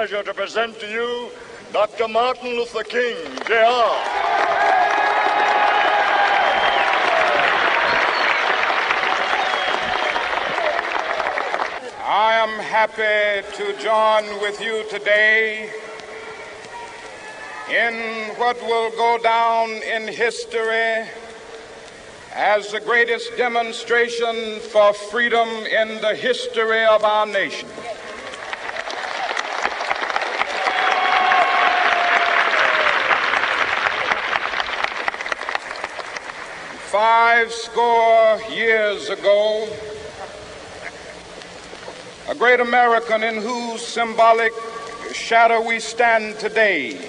pleasure to present to you Dr. Martin Luther King, Jr. I am happy to join with you today in what will go down in history as the greatest demonstration for freedom in the history of our nation. Five score years ago, a great American in whose symbolic shadow we stand today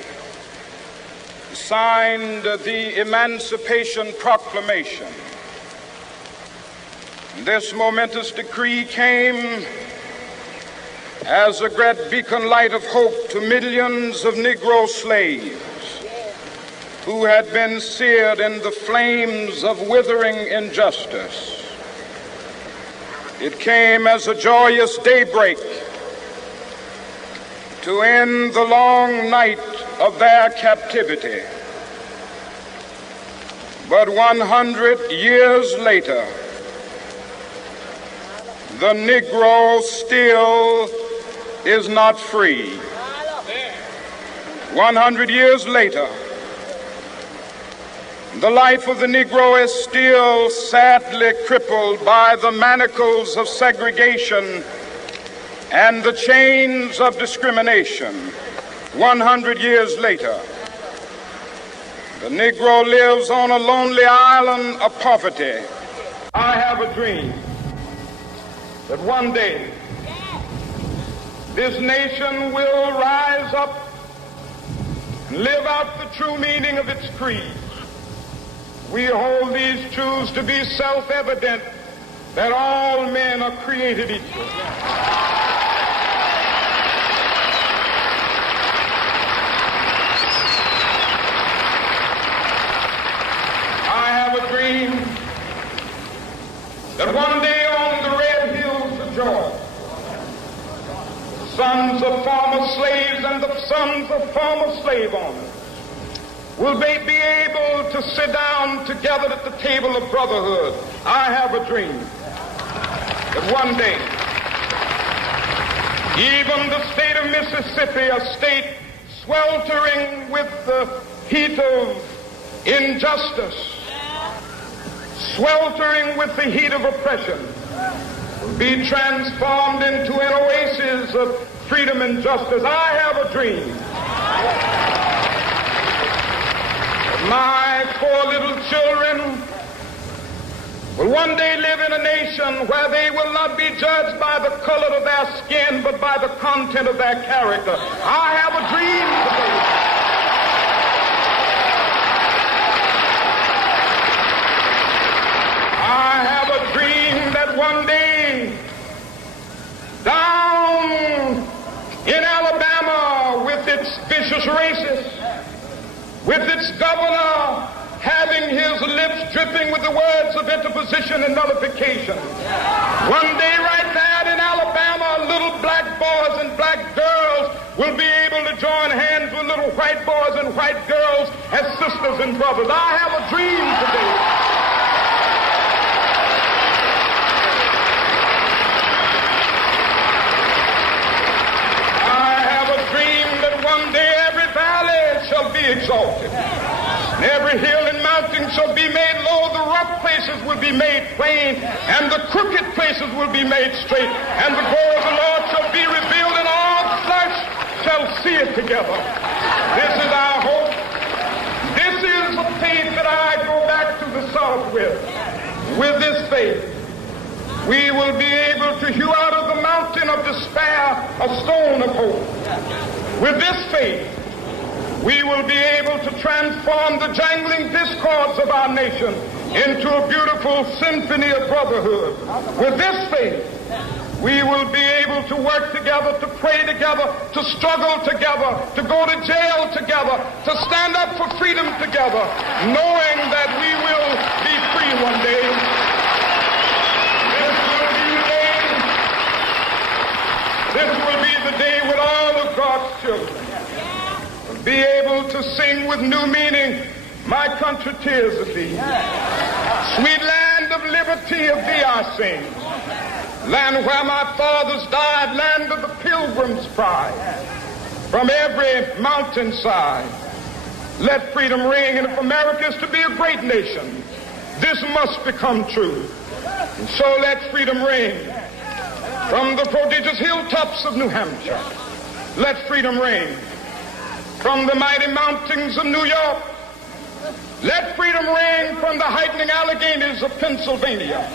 signed the Emancipation Proclamation. This momentous decree came as a great beacon light of hope to millions of Negro slaves who had been seared in the flames of withering injustice. It came as a joyous daybreak to end the long night of their captivity. But 100 years later, the Negro still is not free. 100 years later, the life of the Negro is still sadly crippled by the manacles of segregation and the chains of discrimination. 100 years later, the Negro lives on a lonely island of poverty. I have a dream that one day this nation will rise up and live out the true meaning of its creed. We hold these truths to be self-evident, that all men are created equal. I have a dream that one day on the red hills of Georgia, the sons of former slaves and the sons of former slave owners will they be able to sit down together at the table of brotherhood. I have a dream that one day, even the state of Mississippi, a state sweltering with the heat of injustice, sweltering with the heat of oppression, will be transformed into an oasis of freedom and justice. I have a dream. My poor little children will one day live in a nation where they will not be judged by the color of their skin, but by the content of their character. I have a dream today. I have a dream that one day, down in Alabama, with its vicious racists, with its governor having his lips dripping with the words of interposition and nullification. One day right there in Alabama, little black boys and black girls will be able to join hands with little white boys and white girls as sisters and brothers. I have a dream today. I have a dream that one day every valley shall be exalted, and every hill and mountain shall be made low. The rough places will be made plain, and the crooked places will be made straight, and the glory of the Lord shall be revealed, and all flesh shall see it together. This is our hope. This is the faith that I go back to the South with. With this faith, we will be able to hew out of the mountain of despair a stone of hope. With this faith, we will be able to transform the jangling discords of our nation into a beautiful symphony of brotherhood. With this faith, we will be able to work together, to pray together, to struggle together, to go to jail together, to stand up for freedom together, knowing that we will be free one day. This will be the day when all of God's be able to sing with new meaning, my country, tears of thee. Sweet land of liberty, of thee I sing. Land where my fathers died, land of the pilgrim's pride. From every mountainside, let freedom ring. And if America is to be a great nation, this must become true. And so let freedom ring. From the prodigious hilltops of New Hampshire, let freedom ring. From the mighty mountains of New York, let freedom ring. From the heightening Alleghenies of Pennsylvania,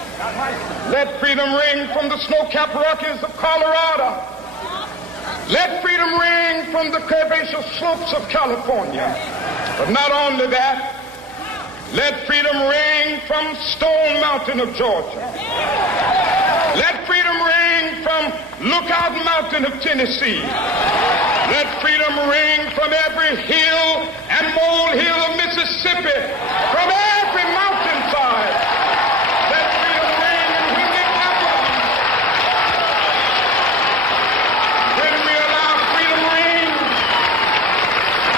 let freedom ring. From the snow-capped Rockies of Colorado, let freedom ring. From the curvaceous slopes of California. But not only that, let freedom ring from Stone Mountain of Georgia. Let freedom ring from Lookout Mountain of Tennessee. Let freedom ring from every hill and molehill of Mississippi, from every mountainside. Let freedom ring, and when it happens, when we allow freedom ring,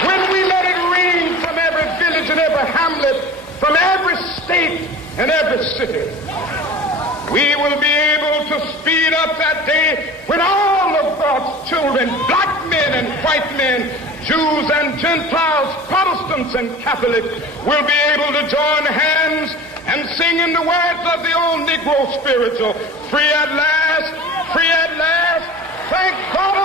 when we let it ring from every village and every hamlet, from every state and every city, we will be able to speed up that day when all of God's children, black men and white men, Jews and Gentiles, Protestants and Catholics, will be able to join hands and sing in the words of the old Negro spiritual, free at last, thank God